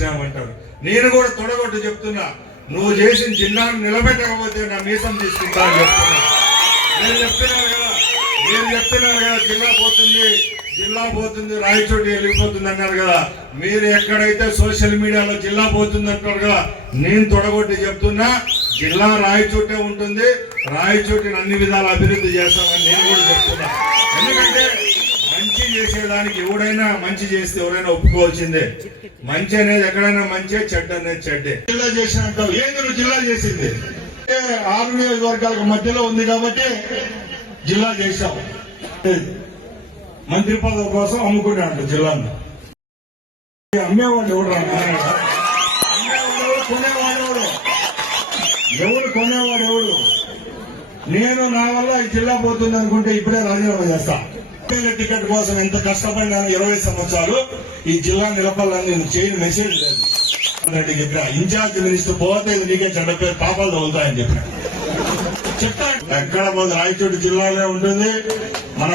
చేసినామంటారు. నేను కూడా తొడగొట్టు చెప్తున్నా, నువ్వు చేసిన జిల్లాను నిలబెట్టకపోతే నా మీసం తీసుకుంటా అని చెప్తున్నా. నేను చెప్తున్నాను కదా జిల్లా పోతుంది రాయచోటి వెళ్ళిపోతుంది అన్నారు కదా. మీరు ఎక్కడైతే సోషల్ మీడియాలో జిల్లా పోతుంది అంటారు కదా, నేను తొడగొట్టి చెప్తున్నా, జిల్లా రాయచోటే ఉంటుంది. రాయచోటిని అన్ని విధాల అభివృద్ధి చేస్తామని నేను కూడా చెప్తున్నా. ఎందుకంటే మంచి చేసేదానికి ఎవడైనా మంచి చేస్తే ఎవరైనా ఒప్పుకోవాల్సిందే. మంచి అనేది ఎక్కడైనా మంచి, చెడ్డ అనేది చెడ్డే. జిల్లా చేసినట్టు ఏంది నువ్వు జిల్లా చేసింది? 6 నియోజకవర్గాలకు మధ్యలో ఉంది కాబట్టి జిల్లా చేశాం. మంత్రి పదవి కోసం అమ్ముకున్నాడు జిల్లాను. అమ్మేవాడు ఎవడు రా? కొనేవాడు ఎవడు? నేను నా వల్ల ఈ జిల్లా పోతుంది అనుకుంటే ఇప్పుడే రాజీనామా చేస్తా. టికెట్ కోసం ఎంత కష్టపడినాను 20 సంవత్సరాలు. ఈ జిల్లా నిలపాలని నేను చేయని మెసేజ్ లేదు. చెప్పిన ఇన్ఛార్జ్ మినిస్టర్ పోతే నీకే చెడ్డ పేరు, పాపాలు తగులుతాయని చెప్పిన. చెప్తా ఎక్కడ పోతే రాయచోటి జిల్లాలో ఉంటుంది. మన